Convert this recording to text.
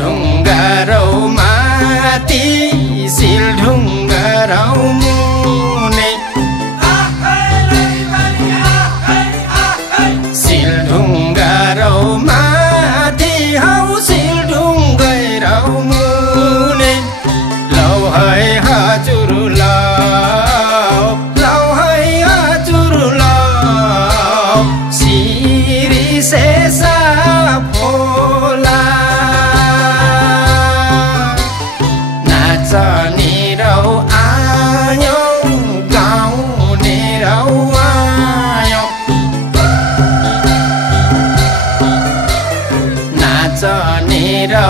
ढुङ्गारौ माथि सिल ढुङ्गारौ मुनि सिल ढुङ्गारौ माथि हौ सिल ढुङ्गारौ मुनि लौ है हजुर लौ है हजुर लौ सिरी शेषा फोला नाचनी रौ आयो गाउने रौ आयो नाचनी रौ